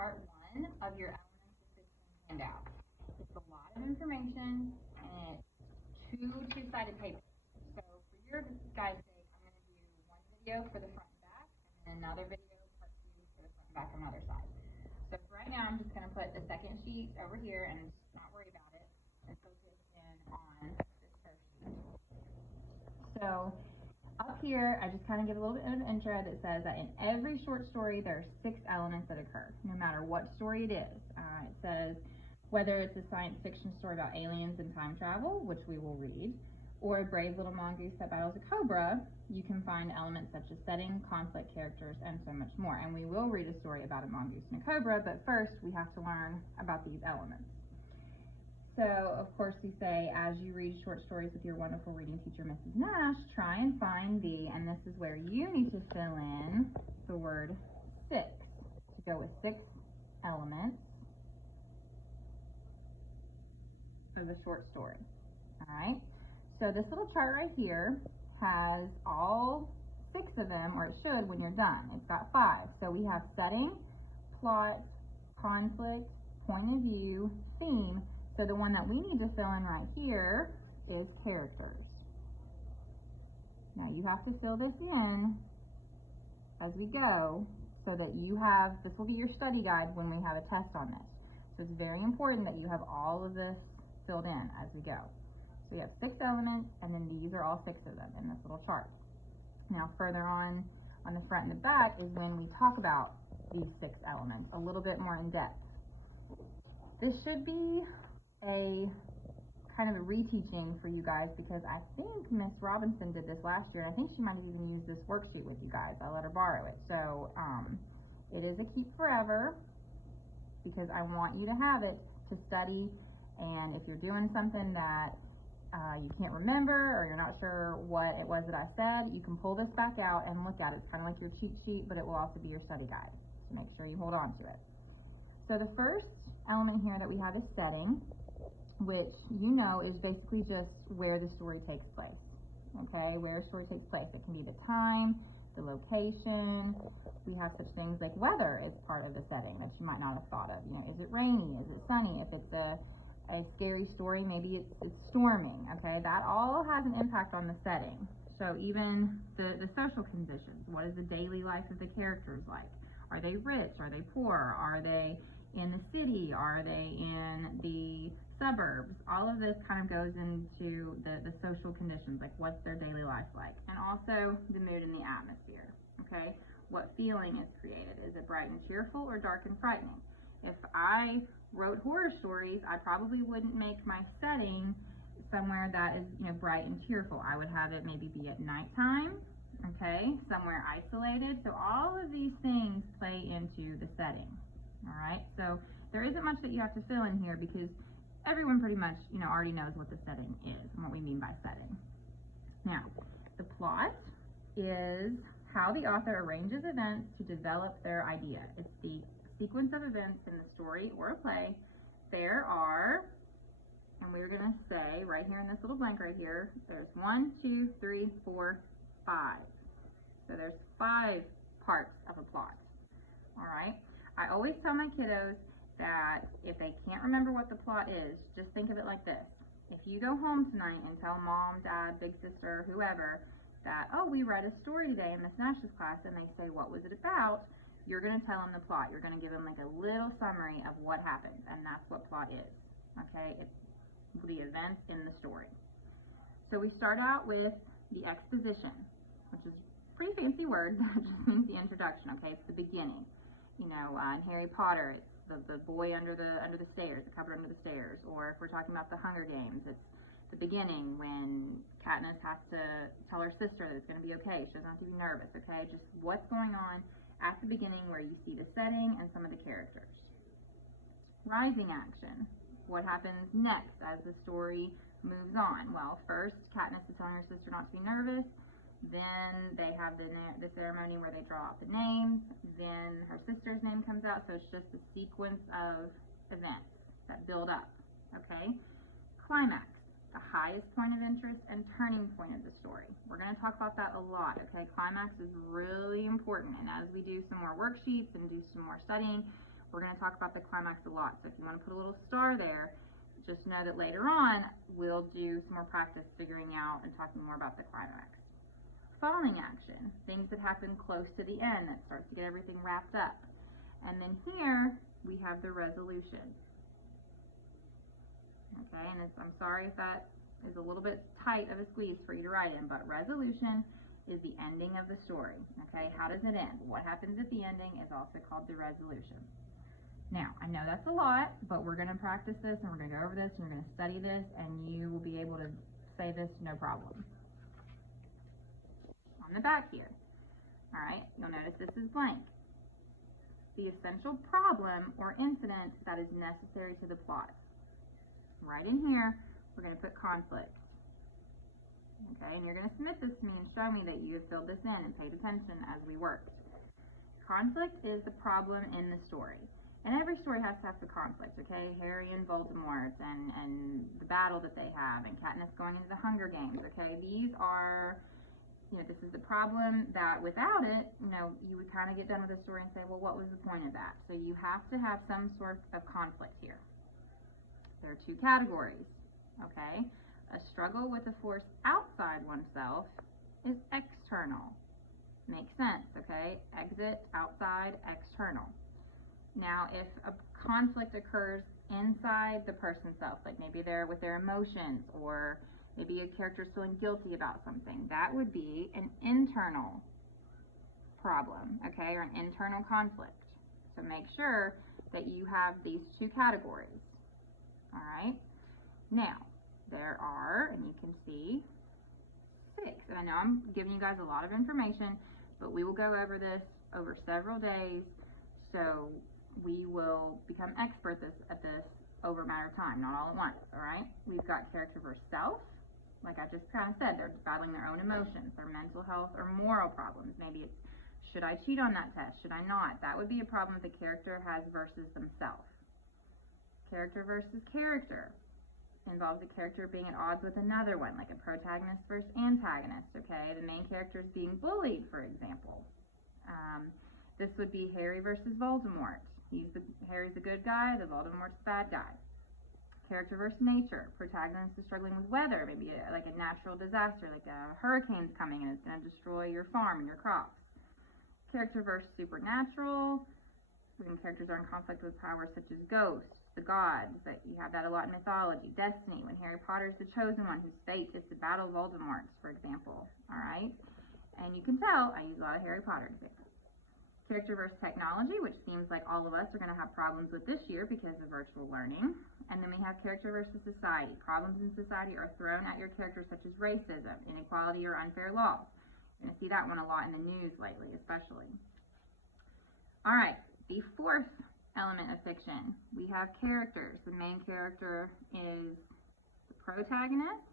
part one of your elements description handout. It's a lot of information and it's two-sided paper. So for your guys' sake, I'm going to do one video for the front and back and then another video, part two, for the front and back on the other side. So for right now, I'm just going to put the second sheet over here and not worry about it and focus in on this first sheet. So up here, I just kind of give a little bit of an intro that says that in every short story, there are 6 elements that occur, no matter what story it is. It says whether it's a science fiction story about aliens and time travel, which we will read, or a brave little mongoose that battles a cobra, you can find elements such as setting, conflict, characters, and so much more. And we will read a story about a mongoose and a cobra, but first we have to learn about these elements. So, of course, we say, as you read short stories with your wonderful reading teacher, Mrs. Nash, try and find and this is where you need to fill in the word 6, to go with 6 elements of the short story. All right? So this little chart right here has all 6 of them, or it should when you're done. It's got 5. So we have setting, plot, conflict, point of view, theme. So the one that we need to fill in right here is characters. Now you have to fill this in as we go so that this will be your study guide when we have a test on this. So it's very important that you have all of this filled in as we go. So we have 6 elements, and then these are all 6 of them in this little chart. Now further on the front and the back is when we talk about these 6 elements a little bit more in depth. This should be a kind of a reteaching for you guys, because I think Miss Robinson did this last year, and I think she might have even used this worksheet with you guys. I let her borrow it. So it is a keep forever, because I want you to have it to study, and if you're doing something that you can't remember or you're not sure what it was that I said, you can pull this back out and look at it. It's kind of like your cheat sheet, but it will also be your study guide. So make sure you hold on to it. So the first element here that we have is setting, which you know is basically just where the story takes place. Okay, where a story takes place. It can be the time, the location. We have such things like weather is part of the setting that you might not have thought of. You know, is it rainy? Is it sunny? If it's a scary story, maybe it's storming. Okay, that all has an impact on the setting. So even the social conditions. What is the daily life of the characters like? Are they rich? Are they poor? Are they in the city? Are they in the suburbs? All of this kind of goes into the social conditions, like what's their daily life like, and also the mood and the atmosphere. Okay, what feeling is created? Is it bright and cheerful or dark and frightening? If I wrote horror stories, I probably wouldn't make my setting somewhere that is, bright and cheerful. I would have it maybe be at nighttime, okay, somewhere isolated. So all of these things play into the setting. All right, so there isn't much that you have to fill in here, because everyone pretty much, already knows what the setting is and what we mean by setting. Now, the plot is how the author arranges events to develop their idea. It's the sequence of events in the story or a play. There are, and we're going to say right here in this little blank right here, there's 1, 2, 3, 4, 5. So there's 5 parts of a plot. All right. I always tell my kiddos that if they can't remember what the plot is, just think of it like this. If you go home tonight and tell mom, dad, big sister, whoever, that, oh, we read a story today in Miss Nash's class, and they say, what was it about? You're going to tell them the plot. You're going to give them like a little summary of what happened, and that's what plot is. Okay? It's the events in the story. So we start out with the exposition, which is a pretty fancy word. That just means the introduction. Okay? It's the beginning. In Harry Potter, it's the boy under the stairs, the cupboard under the stairs. Or if we're talking about the Hunger Games, it's the beginning when Katniss has to tell her sister that it's going to be okay. She doesn't have to be nervous, okay? Just what's going on at the beginning, where you see the setting and some of the characters. Rising action. What happens next as the story moves on? Well, first, Katniss is telling her sister not to be nervous. Then they have the ceremony where they draw out the names. Then her sister's name comes out. So it's just a sequence of events that build up. Okay? Climax, the highest point of interest and turning point of the story. We're going to talk about that a lot. Okay? Climax is really important. And as we do some more worksheets and do some more studying, We're going to talk about the climax a lot, so if you want to put a little star there, just know that later on we'll do some more practice figuring out and talking more about the climax. Falling action, things that happen close to the end that starts to get everything wrapped up. And then here we have the resolution. Okay, and I'm sorry if that is a little bit tight of a squeeze for you to write in, but resolution is the ending of the story. Okay, how does it end? What happens at the ending is also called the resolution. Now, I know that's a lot, but we're going to practice this and we're going to go over this and you're going to study this and you will be able to say this no problem. On the back here, all right, you'll notice this is blank. The essential problem or incident that is necessary to the plot. Right in here, we're going to put conflict. Okay, and you're going to submit this to me and show me that you have filled this in and paid attention as we worked. Conflict is the problem in the story. And every story has to have the conflict, okay? Harry and Voldemort and the battle that they have and Katniss going into the Hunger Games, okay? These are, this is the problem that without it, you would kind of get done with the story and say, well, what was the point of that? So you have to have some sort of conflict here. There are two categories, okay? A struggle with a force outside oneself is external. Makes sense, okay? Exit, outside, external. Now, if a conflict occurs inside the person's self, like maybe they're with their emotions, or maybe a character's feeling guilty about something, that would be an internal problem, okay, or an internal conflict. So make sure that you have these two categories, all right? Now, there are, and you can see, 6. And I know I'm giving you guys a lot of information, but we will go over this over several days, so we will become experts at this over a matter of time, not all at once, all right? We've got character versus self. Like I just kind of said, they're battling their own emotions, their mental health or moral problems. Maybe it's, should I cheat on that test? Should I not? That would be a problem that the character has versus themselves. Character versus character involves a character being at odds with another one, like a protagonist versus antagonist, okay? The main character is being bullied, for example. This would be Harry versus Voldemort. Harry's the good guy, the Voldemort's the bad guy. Character versus nature. Protagonist is struggling with weather, maybe like a natural disaster, like a hurricane's coming and it's going to destroy your farm and your crops. Character versus supernatural. When characters are in conflict with powers such as ghosts, the gods, that you have that a lot in mythology. Destiny, when Harry Potter's the chosen one whose fate is to battle Voldemort, for example. All right? And you can tell I use a lot of Harry Potter examples. Character versus technology, which seems like all of us are going to have problems with this year because of virtual learning. And then we have character versus society. Problems in society are thrown at your character such as racism, inequality, or unfair laws. You're going to see that one a lot in the news lately, especially. All right, the fourth element of fiction, we have characters. The main character is the protagonist,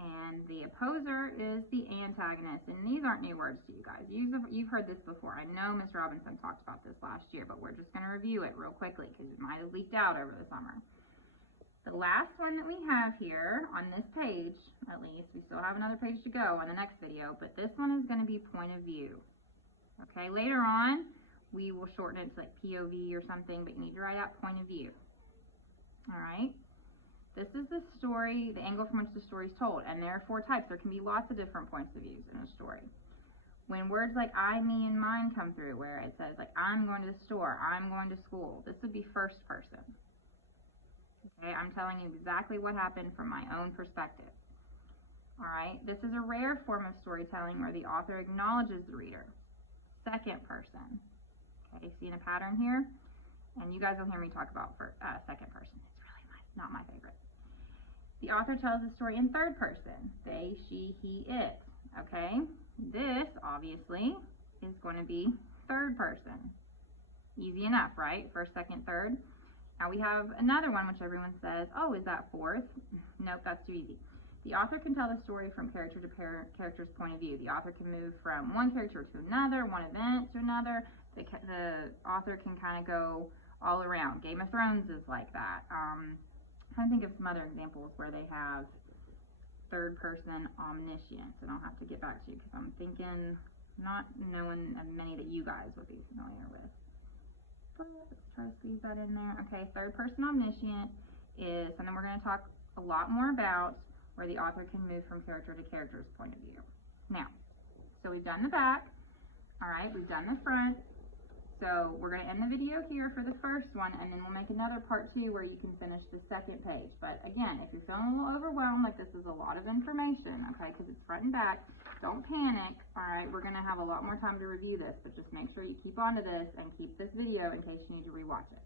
and the opposer is the antagonist. And these aren't new words to you guys. You've heard this before. I know Ms. Robinson talked about this last year, but we're just going to review it real quickly because it might have leaked out over the summer. The last one that we have here on this page, at least, we still have another page to go on the next video, but this one is going to be point of view. Okay, later on, we will shorten it to like POV or something, but you need to write out point of view. All right? This is the story, the angle from which the story is told, and there are 4 types. There can be lots of different points of views in a story. When words like I, me, and mine come through, where it says like I'm going to the store, I'm going to school, this would be first person. Okay, I'm telling you exactly what happened from my own perspective. All right, this is a rare form of storytelling where the author acknowledges the reader. Second person. Okay, seeing a pattern here? And you guys will hear me talk about second person. It's really not my favorite. The author tells the story in third person. They, she, he, it. Okay? This, obviously, is going to be third person. Easy enough, right? First, second, third. Now we have another one which everyone says, oh, is that fourth? Nope, that's too easy. The author can tell the story from character to character's point of view. The author can move from one character to another, one event to another. The author can kind of go all around. Game of Thrones is like that. I'm trying to think of some other examples where they have third person omniscience, and I'll have to get back to you because I'm thinking not knowing of many that you guys would be familiar with. Let's try to squeeze that in there. Okay, third person omniscient is something we're going to talk a lot more about, where the author can move from character to character's point of view. Now, so we've done the back. All right, we've done the front. So we're going to end the video here for the first one, and then we'll make another part 2 where you can finish the second page. But again, if you're feeling a little overwhelmed, like this is a lot of information, okay, because it's front and back, don't panic. All right, we're going to have a lot more time to review this, but just make sure you keep on to this and keep this video in case you need to rewatch it.